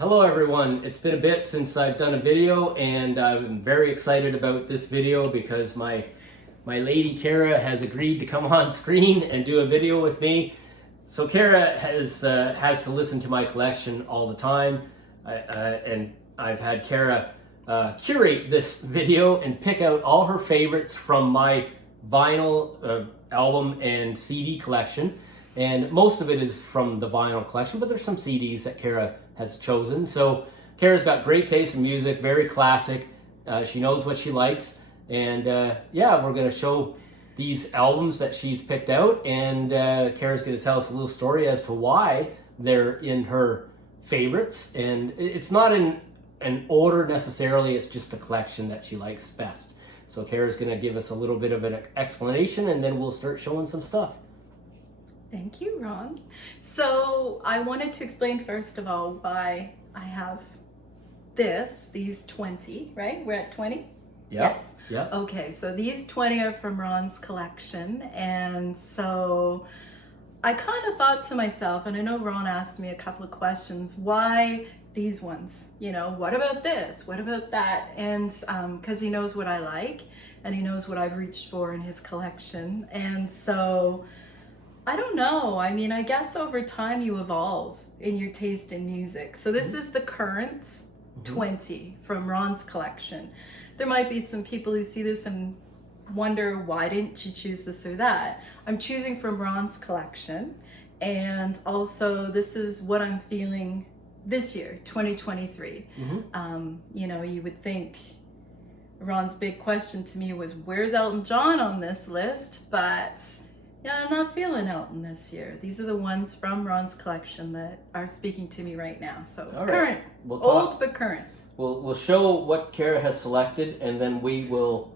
Hello everyone. It's been a bit since I've done a video, and I'm very excited about this video because my lady Kara has agreed to come on screen and do a video with me. So Kara has to listen to my collection all the time, and I've had Kara curate this video and pick out all her favorites from my vinyl album and CD collection. And most of it is from the vinyl collection, but there's some CDs that Kara has chosen. So Kara's got great taste in music, very classic. She knows what she likes. And yeah, we're gonna show these albums that she's picked out, and Kara's gonna tell us a little story as to why they're in her favorites. And it's not in an order necessarily, it's just a collection that she likes best. So Kara's gonna give us a little bit of an explanation, and then we'll start showing some stuff. Thank you, Ron. So I wanted to explain first of all why I have these 20, right? We're at 20? Yeah. Yes. Yeah. Okay, so these 20 are from Ron's collection. And so I kind of thought to myself, and I know Ron asked me a couple of questions, why these ones? You know, what about this? What about that? And because he knows what I like and he knows what I've reached for in his collection. And so I don't know. I mean, I guess over time you evolve in your taste in music. So this is the current 20 from Ron's collection. There might be some people who see this and wonder, why didn't you choose this or that? I'm choosing from Ron's collection. And also this is what I'm feeling this year, 2023. You know, you would think Ron's big question to me was, where's Elton John on this list? But yeah, I'm not feeling Elton this year. These are the ones from Ron's collection that are speaking to me right now. So it's current. We'll old but current. We'll show what Kara has selected, and then we will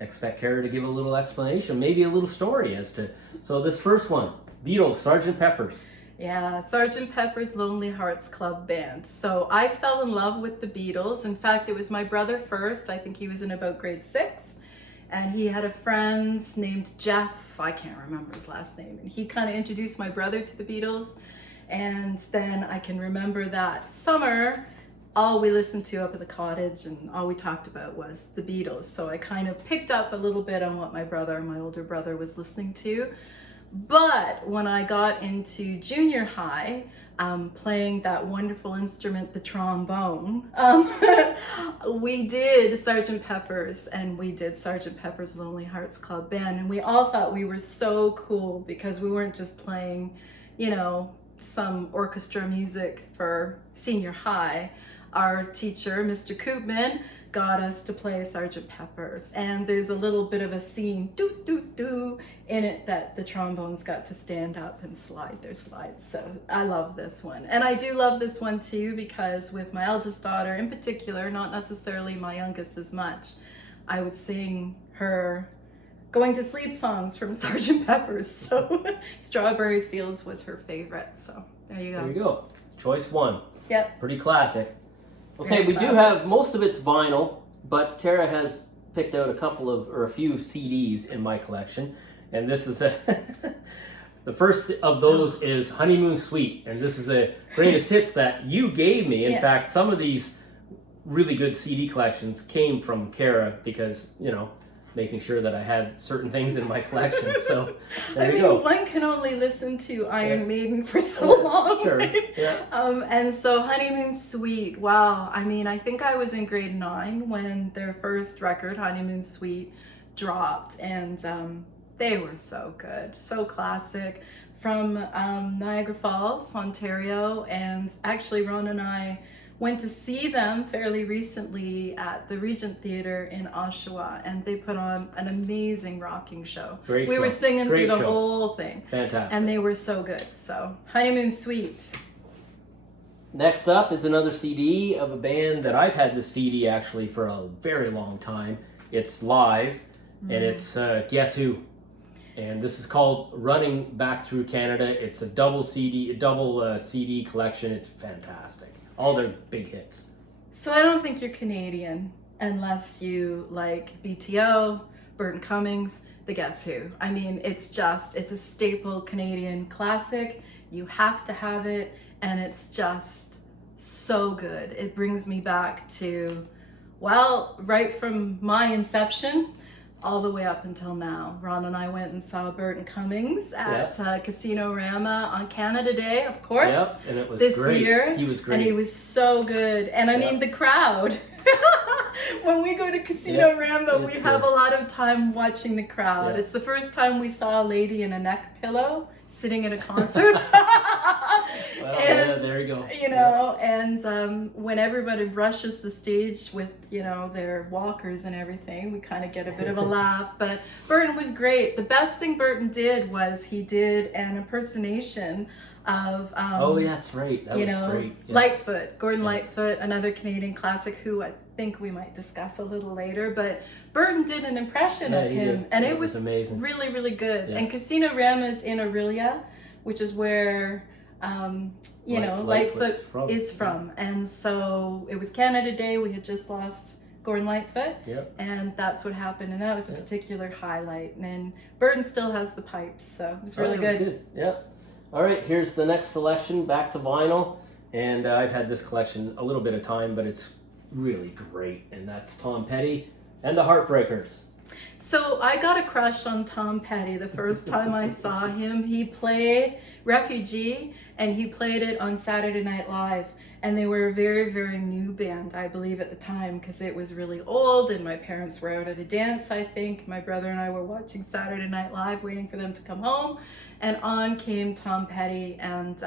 expect Kara to give a little explanation, maybe a little story as to. So this first one, Beatles, Sgt. Pepper's. Yeah, Sgt. Pepper's Lonely Hearts Club Band. So I fell in love with the Beatles. In fact, it was my brother first. I think he was in about grade 6. And he had a friend named Jeff, I can't remember his last name, and he kind of introduced my brother to the Beatles. And then I can remember that summer, all we listened to up at the cottage and all we talked about was the Beatles. So I kind of picked up a little bit on what my older brother was listening to. But when I got into junior high, playing that wonderful instrument, the trombone, we did Sgt. Pepper's, and we did Sgt. Pepper's Lonely Hearts Club Band, and we all thought we were so cool because we weren't just playing, you know, some orchestra music for senior high. Our teacher, Mr. Koopman, got us to play Sgt. Pepper's, and there's a little bit of a scene in it that the trombones got to stand up and slide their slides. So I love this one, and I do love this one too because with my eldest daughter in particular, not necessarily my youngest as much, I would sing her going to sleep songs from Sgt. Pepper's. So Strawberry Fields was her favorite. So there you go. There you go. Choice one. Yep. Pretty classic. Okay, Very we classic. do have, most of it's vinyl, but Kara has picked out a few CDs in my collection. And this is the first of those is Honeymoon Suite. And this is a greatest hits that you gave me. In fact, some of these really good CD collections came from Kara because, you know, making sure that I had certain things in my collection. So there you go. One can only listen to Iron Maiden for so long. Sure. Right? Yeah. And so Honeymoon Suite, wow. I mean, I think I was in grade 9 when their first record, Honeymoon Suite, dropped, and they were so good, so classic. From Niagara Falls, Ontario, and actually Ron and I went to see them fairly recently at the Regent Theatre in Oshawa, and they put on an amazing rocking show. Great we show. were singing Great through the show. whole thing. Fantastic. And they were so good. So Honeymoon Suite. Next up is another CD of a band that I've had the CD actually for a very long time. It's live, and it's Guess Who. And this is called Running Back Through Canada. It's a double CD collection. It's fantastic. All their big hits. So I don't think you're Canadian unless you like BTO, Burton Cummings, the Guess Who. I mean, it's a staple Canadian classic. You have to have it, and it's just so good. It brings me back to, well, right from my inception all the way up until now. Ron and I went and saw Burton Cummings at Casino Rama on Canada Day, of course. Yep, and it was this great. year. He was great. And he was so good. And I mean, the crowd. When we go to Casino Rama, we have a lot of time watching the crowd. It's the first time we saw a lady in a neck pillow sitting at a concert. Well, and, there you go. You know, and when everybody brushes the stage with, you know, their walkers and everything, we kind of get a bit of a laugh. But Burton was great. The best thing Burton did was he did an impersonation of oh yeah, that's right. That was great. Yeah. Lightfoot, Gordon Lightfoot, another Canadian classic who I think we might discuss a little later. But Burton did an impression of him, and it was amazing. Really, really good. Yeah. And Casino Rama is in Orillia, which is where you know, Lightfoot is from. And so it was Canada Day. We had just lost Gordon Lightfoot, and that's what happened. And that was a particular highlight. And Burton still has the pipes, so it was really good. Yep. All right, here's the next selection, back to vinyl. And I've had this collection a little bit of time, but it's really great. And that's Tom Petty and the Heartbreakers. So I got a crush on Tom Petty the first time I saw him. He played Refugee, and he played it on Saturday Night Live. And they were a very, very new band, I believe, at the time, because it was really old, and my parents were out at a dance, I think. My brother and I were watching Saturday Night Live, waiting for them to come home. And on came Tom Petty, and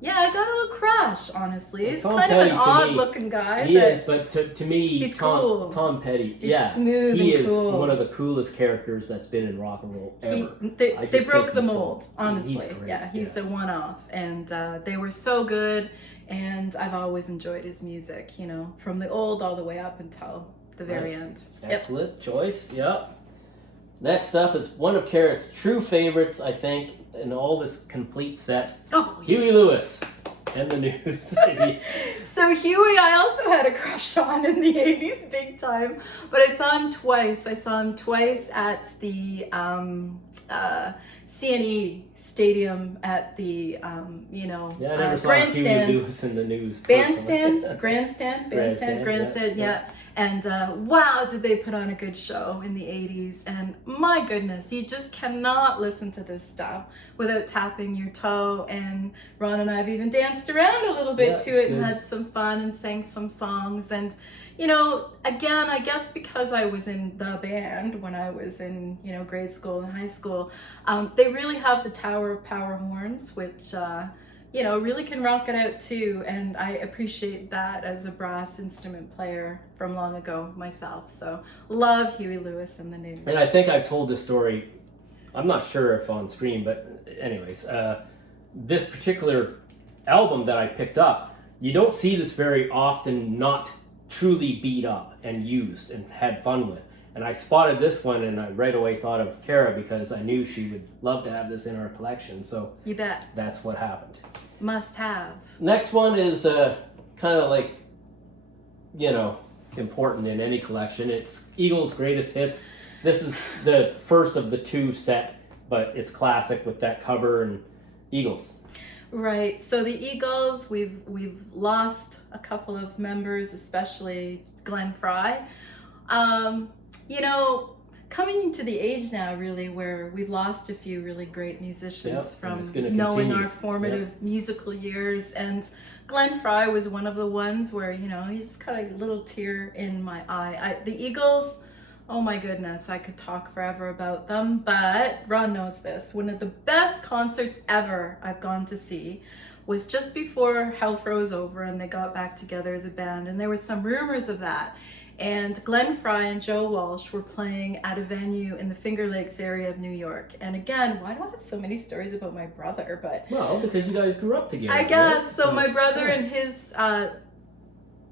yeah, I got a little crush, honestly. He's kind of an odd-looking guy. He is, but to me, he's cool. Tom Petty, he's smooth he and cool. is one of the coolest characters that's been in rock and roll ever. They broke the mold, honestly. He's great. Yeah, he's the one-off, and they were so good. And I've always enjoyed his music, you know, from the old all the way up until the very end. Excellent choice. Yep. Next up is one of Carrot's true favorites, I think, in all this complete set. Oh, Huey Lewis and the News. So Huey, I also had a crush on in the 80s, big time. But I saw him twice. I saw him twice at the CNE Stadium at the, you know, I never saw Huey Lewis in the News. Grandstand, yeah. And wow, did they put on a good show in the 80s. And my goodness, you just cannot listen to this stuff without tapping your toe. And Ron and I have even danced around a little bit to it and had some fun and sang some songs. And, you know, again, I guess because I was in the band when I was in, you know, grade school and high school, they really have the Tower of Power horns, which, you know, really can rock it out too. And I appreciate that as a brass instrument player from long ago myself. So love Huey Lewis and the News. And I think I've told this story, I'm not sure if on screen, but anyways, this particular album that I picked up, you don't see this very often not truly beat up and used and had fun with. And I spotted this one and I right away thought of Kara because I knew she would love to have this in our collection. So you bet. That's what happened. Must have. Next one is kind of like, you know, important in any collection. It's Eagles' Greatest Hits. This is the first of the two set, but it's classic with that cover and Eagles. Right. So the Eagles, we've lost a couple of members, especially Glenn Frey. You know, coming into the age now, really, where we've lost a few really great musicians from knowing our formative musical years. And Glenn Frey was one of the ones where, you know, he just got a little tear in my eye. The Eagles, oh my goodness, I could talk forever about them, but Ron knows this. One of the best concerts ever I've gone to see was just before Hell Froze Over and they got back together as a band, and there was some rumors of that. And Glenn Frey and Joe Walsh were playing at a venue in the Finger Lakes area of New York. And again, why do I have so many stories about my brother? But well, because you guys grew up together. I guess. Right? So my brother and his, I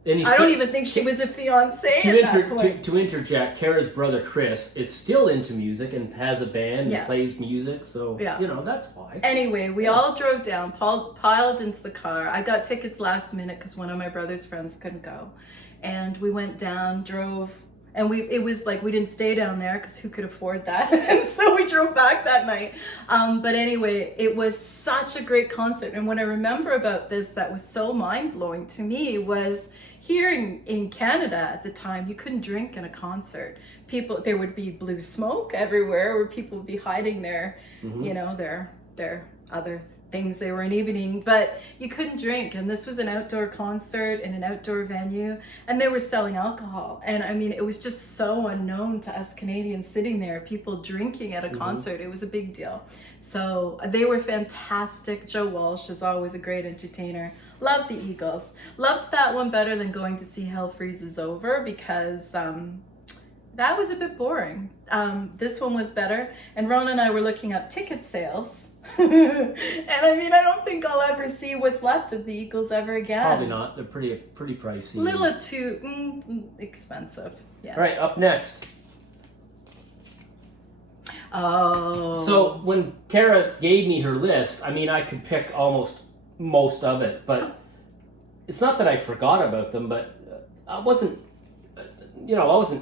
don't even think she was a fiancée at that point. To interject, Kara's brother Chris is still into music and has a band and plays music. So, you know, that's why. Anyway, we all drove down, piled into the car. I got tickets last minute because one of my brother's friends couldn't go. And we went down, drove And it was like we didn't stay down there because who could afford that? And so we drove back that night. But anyway, it was such a great concert. And what I remember about this that was so mind-blowing to me was here in Canada at the time, you couldn't drink in a concert. There would be blue smoke everywhere where people would be hiding their, their other things they were inhibiting, but you couldn't drink. And this was an outdoor concert in an outdoor venue, and they were selling alcohol. And I mean, it was just so unknown to us Canadians sitting there, people drinking at a concert. It was a big deal. So they were fantastic. Joe Walsh is always a great entertainer. Loved the Eagles. Loved that one better than going to see Hell Freezes Over, because that was a bit boring. This one was better. And Ron and I were looking up ticket sales. And I mean, I don't think I'll ever see what's left of the Eagles ever again. Probably not. They're pretty pricey. Little too expensive. Yeah. All right, up next. Oh. So when Kara gave me her list, I mean, I could pick almost most of it, but it's not that I forgot about them, but I wasn't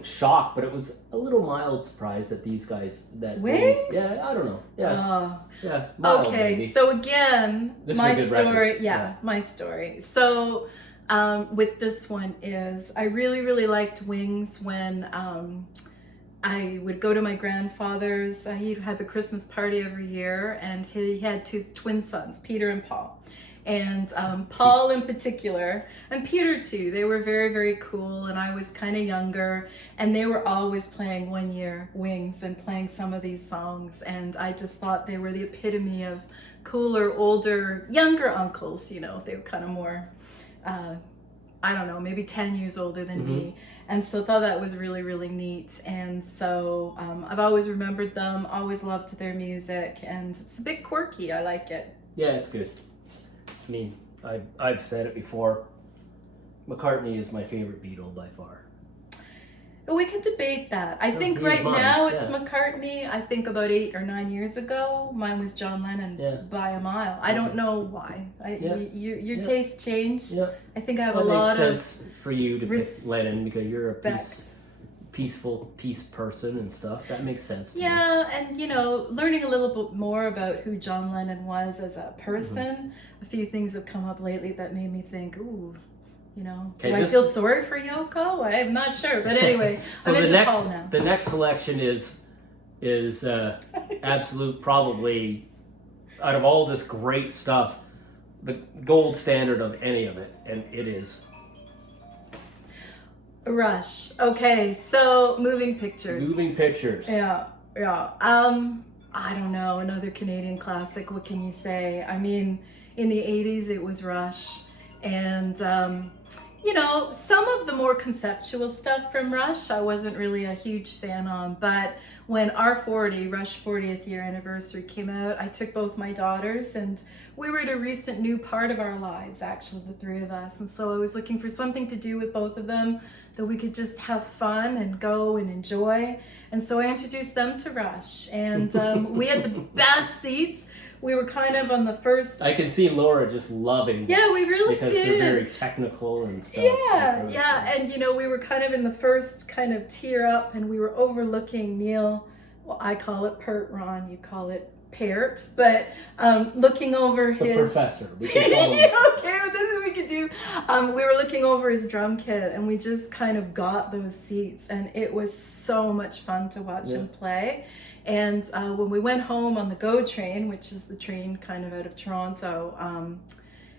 shocked, but it was a little mild surprise that these guys, that Wings? Yeah, I don't know. Yeah. Yeah. Mild, Okay, maybe. so again, This is a my good story, record. yeah, my story. So with this one is, I really, really liked Wings when I would go to my grandfather's. He'd have a Christmas party every year, and he had two twin sons, Peter and Paul. And Paul in particular, and Peter too, they were very, very cool, and I was kind of younger, and they were always playing One Year Wings and playing some of these songs, and I just thought they were the epitome of cooler, older, younger uncles. They were kind of more, I don't know, maybe 10 years older than me, and so thought that was really, really neat. And so I've always remembered them, always loved their music, and it's a bit quirky. I like it. Yeah, it's good. I mean, I've said it before. McCartney is my favorite Beatle by far. We can debate that. I think he's right mine, now it's yeah. McCartney. I think about 8 or 9 years ago, mine was John Lennon by a mile. I don't know why. Your taste changed. Yeah. I think I have That a lot makes of sense for you to pick Lennon because you're a respect. peaceful person and stuff. That makes sense to me. Yeah, and learning a little bit more about who John Lennon was as a person, a few things have come up lately that made me think, ooh, do I feel sorry for Yoko? I'm not sure, but anyway, so I'm into Paul now. The next selection is absolute, probably out of all this great stuff, the gold standard of any of it, and it is Rush. Okay, so Moving Pictures. Moving Pictures. Yeah. I don't know, another Canadian classic. What can you say? I mean, in the 80s it was Rush, and some of the more conceptual stuff from Rush I wasn't really a huge fan on, but when R40, Rush 40th year anniversary came out, I took both my daughters, and we were at a recent new part of our lives, actually, the three of us, and so I was looking for something to do with both of them that we could just have fun and go and enjoy, and so I introduced them to Rush, and we had the best seats. We were kind of on the first. I can see Laura just loving. Yeah, we really because did. They're very technical and stuff. Yeah, and we were kind of in the first kind of tier up, and we were overlooking Neil. Well, I call it Pert, Ron. You call it Peart, but looking over the his. professor. We can call him. Yeah, okay, well, this is what we could do. We were looking over his drum kit, and we just kind of got those seats, and it was so much fun to watch him play. And when we went home on the GO train, which is the train kind of out of Toronto,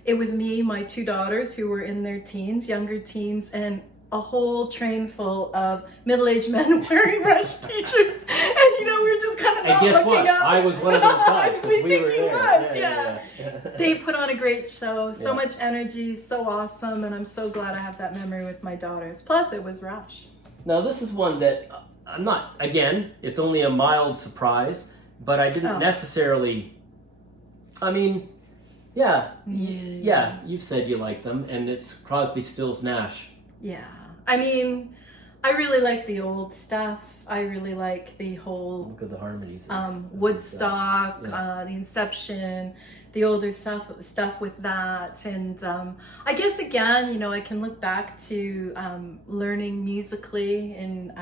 it was me, my two daughters who were in their teens, younger teens, and a whole train full of middle-aged men wearing Rush t-shirts. And we were just kind of And guess what? up. I was one of those guys. 'Cause we think were he there. was, Yeah. They put on a great show, so Yeah. much energy, so awesome, and I'm so glad I have that memory with my daughters. Plus, it was Rush. Now this is one that I'm not. Again, it's only a mild surprise, but I didn't necessarily. I mean, yeah, you've said you like them, and it's Crosby, Stills, Nash. Yeah, I mean, I really like the old stuff. I really like the whole Look at the harmonies. Woodstock, the Inception, the older stuff with that. And I guess again, you know, I can look back to learning musically in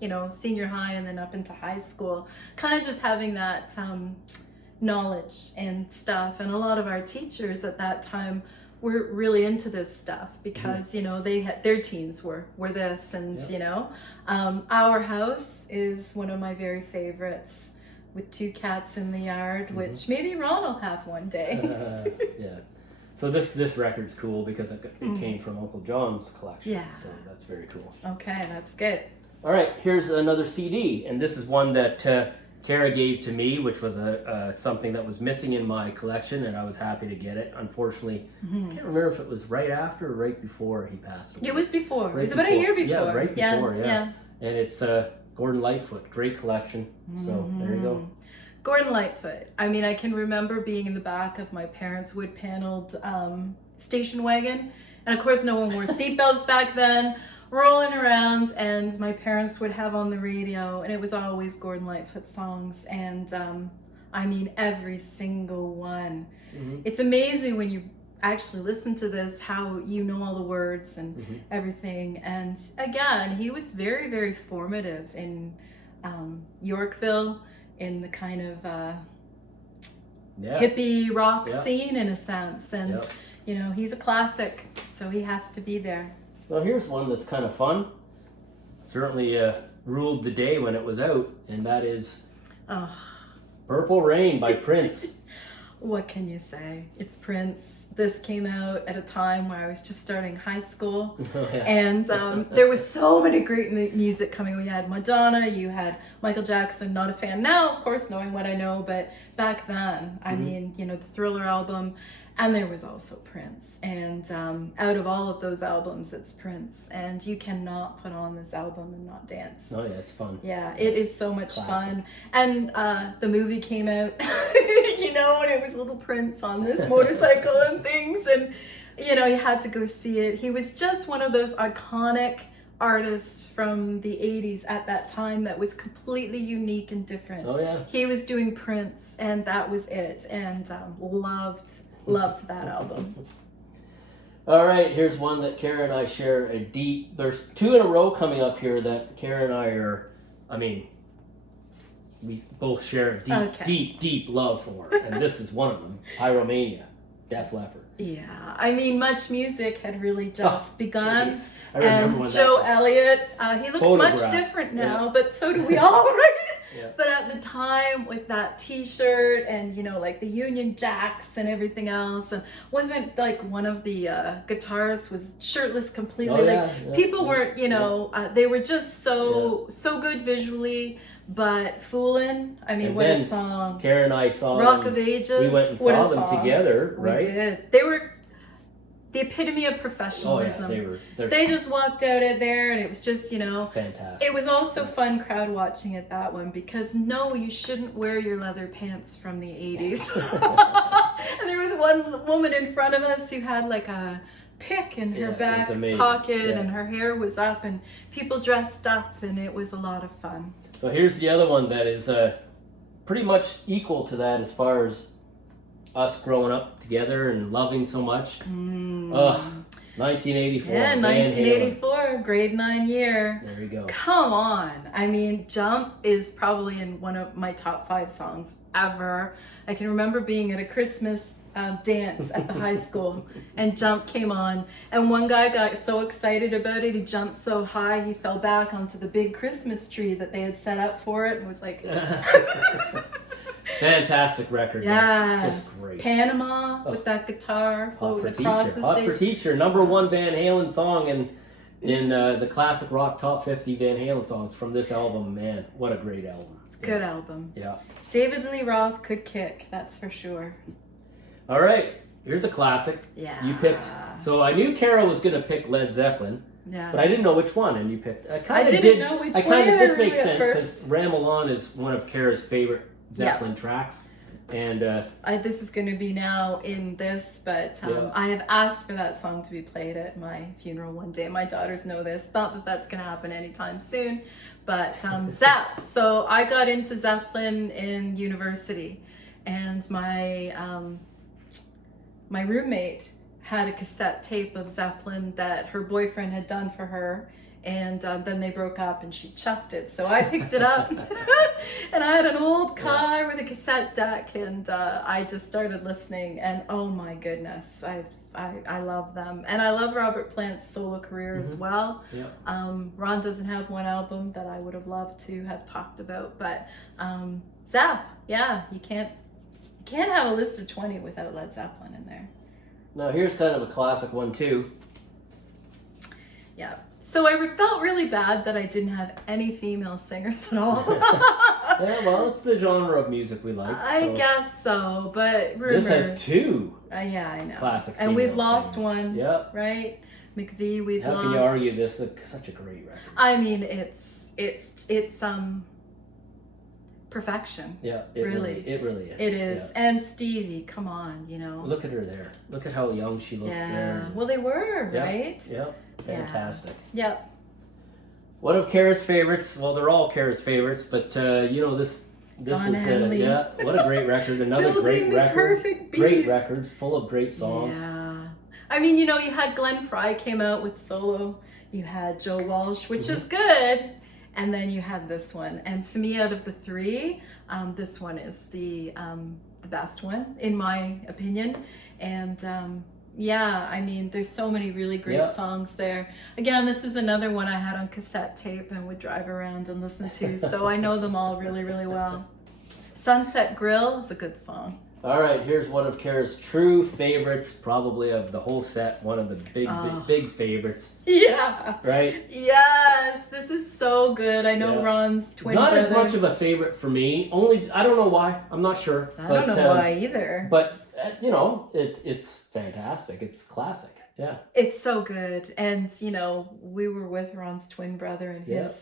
you know, senior high and then up into high school, kind of just having that knowledge and stuff. And a lot of our teachers at that time were really into this stuff because you know, they had their teens were this, and you know, Our House is one of my very favorites, with Two Cats in the Yard, which maybe Ron will have one day. Yeah. So this record's cool because it came from Uncle John's collection. Yeah. So that's very cool. Okay, that's good. All right, here's another CD, and this is one that Kara gave to me, which was something that was missing in my collection, and I was happy to get it. Unfortunately, I can't remember if it was right after or right before he passed away. It was before. Right it was about a year before. Yeah, right before. Yeah. And it's Gordon Lightfoot, great collection. So there you go. Gordon Lightfoot. I mean, I can remember being in the back of my parents' wood paneled station wagon, and of course no one wore seatbelts back then, rolling around, and my parents would have on the radio, and it was always Gordon Lightfoot songs, and I mean every single one. It's amazing when you actually listen to this, how you know all the words and everything. And again, he was very, very formative in Yorkville, in the kind of hippie rock scene in a sense. And you know, he's a classic, so he has to be there. Well, here's one that's kind of fun. Certainly ruled the day when it was out, and that is Purple Rain by Prince. What can you say? It's Prince. This came out at a time where I was just starting high school, and there was so many great music coming. We had Madonna, you had Michael Jackson. Not a fan now, of course, knowing what I know, but back then, I mean, you know, the Thriller album, and there was also Prince. And out of all of those albums, it's Prince, and you cannot put on this album and not dance. Oh yeah, it's fun. Yeah, it is so much fun. And the movie came out, you know, and it was little Prince on this motorcycle and things, and you know, you had to go see it. He was just one of those iconic artists from the 80s at that time that was completely unique and different. Oh yeah. He was doing Prince, and that was it, and loved that album. All right, here's one that Kara and I share a deep, there's two in a row coming up here that Kara and I are, I mean, we both share a deep love for, and this is one of them, Pyromania, Def Leppard. Yeah, I mean, Much Music had really just begun, and Joe Elliott, he looks much different now, but so do we all, right? But at the time, with that T-shirt and, you know, like the Union Jacks and everything else, and wasn't like one of the guitarists was shirtless completely. People weren't, you know, they were just so good visually. But Foolin', I mean, what a song! Kara and I saw Rock of Ages. We went and saw them together, right? We did. They were the epitome of professionalism. Oh yeah, they just walked out of there, and it was just, you know, fantastic. It was also fun crowd watching at that one, because no, you shouldn't wear your leather pants from the 80s. And there was one woman in front of us who had like a pick in her back pocket, and her hair was up, and people dressed up, and it was a lot of fun. So here's the other one that is pretty much equal to that as far as us growing up together and loving so much. 1984. Yeah, 1984, grade 9 year. There you go. Come on. I mean, Jump is probably in one of my top 5 songs ever. I can remember being at a Christmas dance at the high school, and Jump came on, and one guy got so excited about it, he jumped so high he fell back onto the big Christmas tree that they had set up for it, and was like fantastic record. Yeah, just great. Panama with that guitar floating across the stage. Hot for Teacher, #1 Van Halen song in the classic rock top 50 Van Halen songs from this album. Man, what a great album. It's a good album. Yeah. David Lee Roth could kick, that's for sure. All right, here's a classic. Yeah. You picked, so I knew Kara was going to pick Led Zeppelin, but I didn't know which one, and you picked. I didn't know which one. This makes sense because Ramble On is one of Kara's favorite Zeppelin tracks, and this is going to be now in this, but I have asked for that song to be played at my funeral one day. My daughters know this. Not that that's going to happen anytime soon, but Zepp. So I got into Zeppelin in university, and my my roommate had a cassette tape of Zeppelin that her boyfriend had done for her, and then they broke up and she chucked it. So I picked it up and I had an old car with a cassette deck, and I just started listening, and oh my goodness, I love them. And I love Robert Plant's solo career as well. Yeah. Ron doesn't have one album that I would have loved to have talked about, but Zapp, yeah, you can't have a list of 20 without Led Zeppelin in there. Now here's kind of a classic one too. Yeah. So I felt really bad that I didn't have any female singers at all. Yeah, well, it's the genre of music we like. I guess so, but This rumors. has two Yeah, I know. classic And we've female lost singers. one. Yep. Right? McVie, we've How lost. can you argue this is such a great record? I mean, it's perfection. Yeah, it Really. really is. It is. Yeah. And Stevie, come on, you know. Look at her there. Look at how young she looks Yeah. there. Well, they were, Yeah. right? Yep. Fantastic. Yep. One of Kara's favorites. Well, they're all Kara's favorites, but you know this Don is Henley. yeah. What a great record! Another Building great the record. perfect Great beast. record, full of great songs. Yeah. I mean, you know, you had Glenn Frey came out with solo. You had Joe Walsh, which is good. And then you had this one. And to me, out of the three, this one is the best one, in my opinion. And yeah, I mean, there's so many really great songs there. Again, this is another one I had on cassette tape and would drive around and listen to. So I know them all really, really well. Sunset Grill is a good song. All right, here's one of Kara's true favorites, probably of the whole set. One of the big favorites. Yeah. Right? Yes, this is so good. I know Ron's twin Not brother. as much of a favorite for me. Only I don't know why. I'm not sure. I don't know why either. But you know, it's fantastic. It's classic. Yeah. It's so good. And you know, we were with Ron's twin brother and his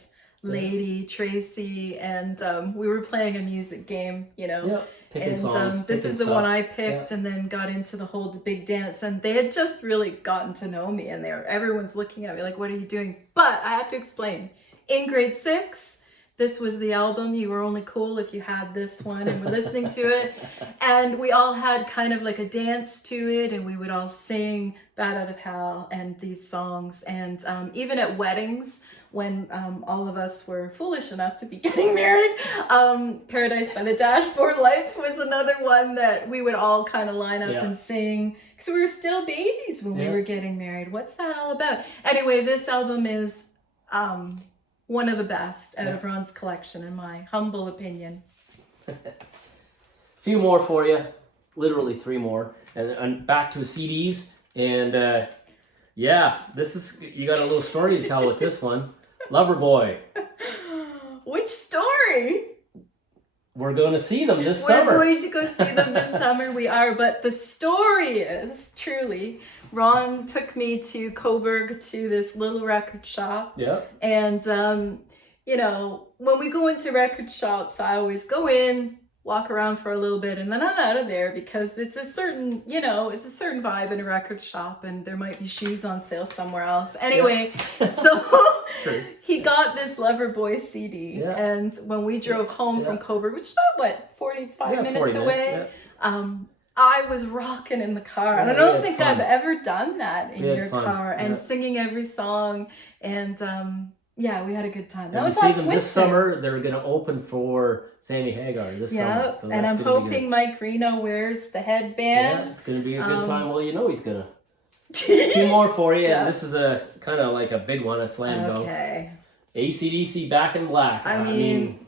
lady Tracy, and we were playing a music game. You know. Yeah. Picking songs. This picking is the stuff. one I picked, and then got into the whole big dance, and they had just really gotten to know me, and everyone's looking at me like, what are you doing? But I have to explain, in grade 6, this was the album. You were only cool if you had this one and were listening to it, and we all had kind of like a dance to it, and we would all sing Bat Out of Hell and these songs, and even at weddings, when all of us were foolish enough to be getting married, Paradise by the Dashboard Lights was another one that we would all kind of line up and sing, because we were still babies when we were getting married. What's that all about? Anyway, this album is one of the best out of Ron's collection, in my humble opinion. A few more for you, literally 3 more, and back to CDs. And yeah, this is, you got a little story to tell with this one. Loverboy. Which story? We're going to see them this summer. We're going to go see them this summer. We are, but the story is truly, Ron took me to Coburg to this little record shop. Yeah. And you know, when we go into record shops, I always go in, walk around for a little bit, and then I'm out of there, because it's a certain, you know, it's a certain vibe in a record shop, and there might be shoes on sale somewhere else. Anyway, so he got this Loverboy CD, and when we drove home from Coburg, which is about, what, 45 minutes 40 away, I was rocking in the car, and I don't think I've ever done that in your car, and singing every song, and yeah, we had a good time. That was last winter. This summer. They're going to open for Sammy Hagar this summer. So and I'm hoping Mike Reno wears the headband. Yeah, it's going to be a good time. Well, you know he's going to. A few more for you, and this is a kind of like a big one, a slam dunk. Okay. AC/DC Back in Black. I mean,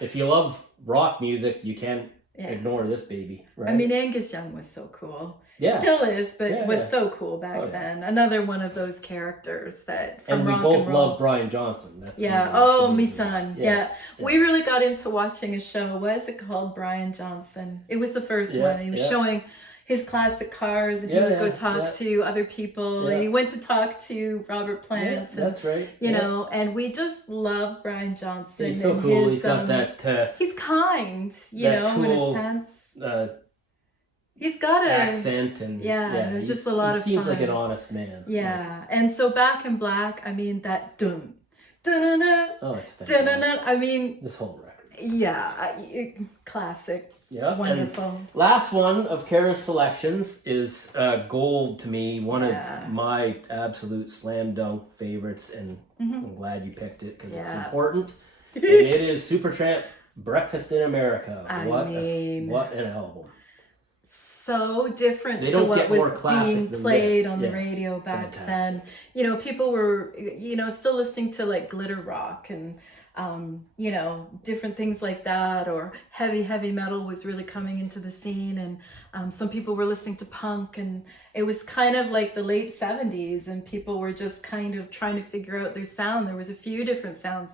if you love rock music, you can't ignore this baby, right? I mean, Angus Young was so cool. Yeah. Still is, but was so cool back then. Another one of those characters that from and we rock both and roll. love Brian Johnson. That's my son. Yes. Yeah. We really got into watching a show. What is it called? Brian Johnson. It was the first one. He was showing his classic cars, and he would go talk to other people, and he went to talk to Robert Plant. Yeah, that's right. You know, and we just love Brian Johnson. He's so cool. He's got that. He's kind, you know, cool, in a sense. He's got a accent and just a lot of fun. He seems like an honest man. Yeah, and so Back in Black, I mean that dun dun dun dun. Oh, it's fantastic. I mean, this whole record. Classic. Yeah. And Wonderful. last one of Kara's selections is gold to me. One Yeah. of my absolute slam dunk favorites, and I'm glad you picked it because it's important. And it is Supertramp, Breakfast in America. What an album. So different They to don't what get was more classic being than played this. on the Yes. radio back Fantastic. then. You know, people were, still listening to like glitter rock and, different things like that, or heavy metal was really coming into the scene. And some people were listening to punk, and it was kind of like the late 70s, and people were just kind of trying to figure out their sound. There was a few different sounds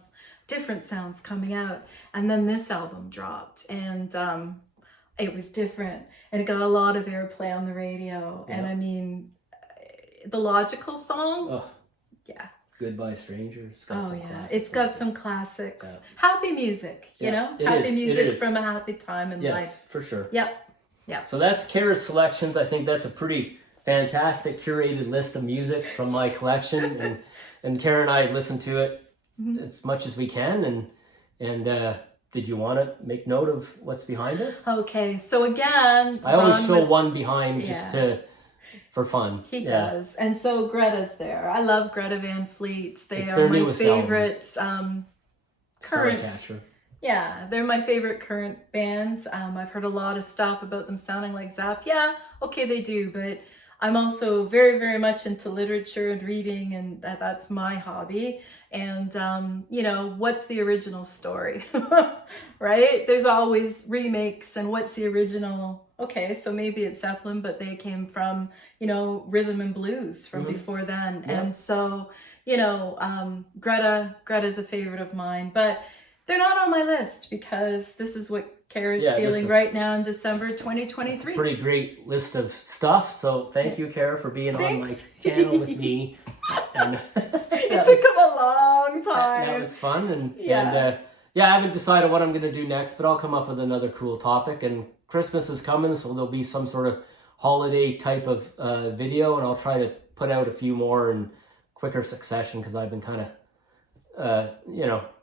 coming out. And then this album dropped, and it was different, and it got a lot of airplay on the radio. Yeah. And I mean, the Logical song, Oh, yeah. Goodbye Stranger. It's got some classics. Yeah. Happy music, It happy is, it music is. from a happy time in Yes, life. for sure. Yep. So that's Kara's selections. I think that's a pretty fantastic curated list of music from my collection, and Kara and I listen to it as much as we can. And did you want to make note of what's behind us? Okay, so again, I always Ron show was- one behind just for fun. He does. And so Greta's there. I love Greta Van Fleet. They It's are their my newest favorite current. Starcatcher. Yeah, they're my favorite current band. I've heard a lot of stuff about them sounding like Zapp. Yeah, okay, they do, but I'm also very, very much into literature and reading, and that's my hobby. And, what's the original story, right? There's always remakes, and what's the original? Okay, so maybe it's Zeppelin, but they came from, rhythm and blues from before then. Yeah. And so, Greta's a favorite of mine, but they're not on my list because this is what Kara's feeling right now in December 2023. Pretty great list of stuff. So thank you, Kara, for being on my Thanks. channel with me. And It took him a long time. that was fun. And Yeah. I haven't decided what I'm going to do next, but I'll come up with another cool topic. And Christmas is coming, so there'll be some sort of holiday type of video, and I'll try to put out a few more in quicker succession because I've been kind of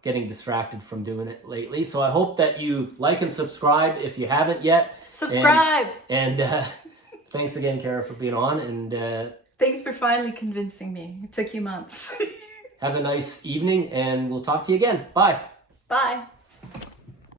getting distracted from doing it lately. So I hope that you like and subscribe if you haven't yet. Subscribe. And thanks again, Kara, for being on. And Thanks for finally convincing me. It took you months. have a nice evening, and we'll talk to you again. Bye. Bye.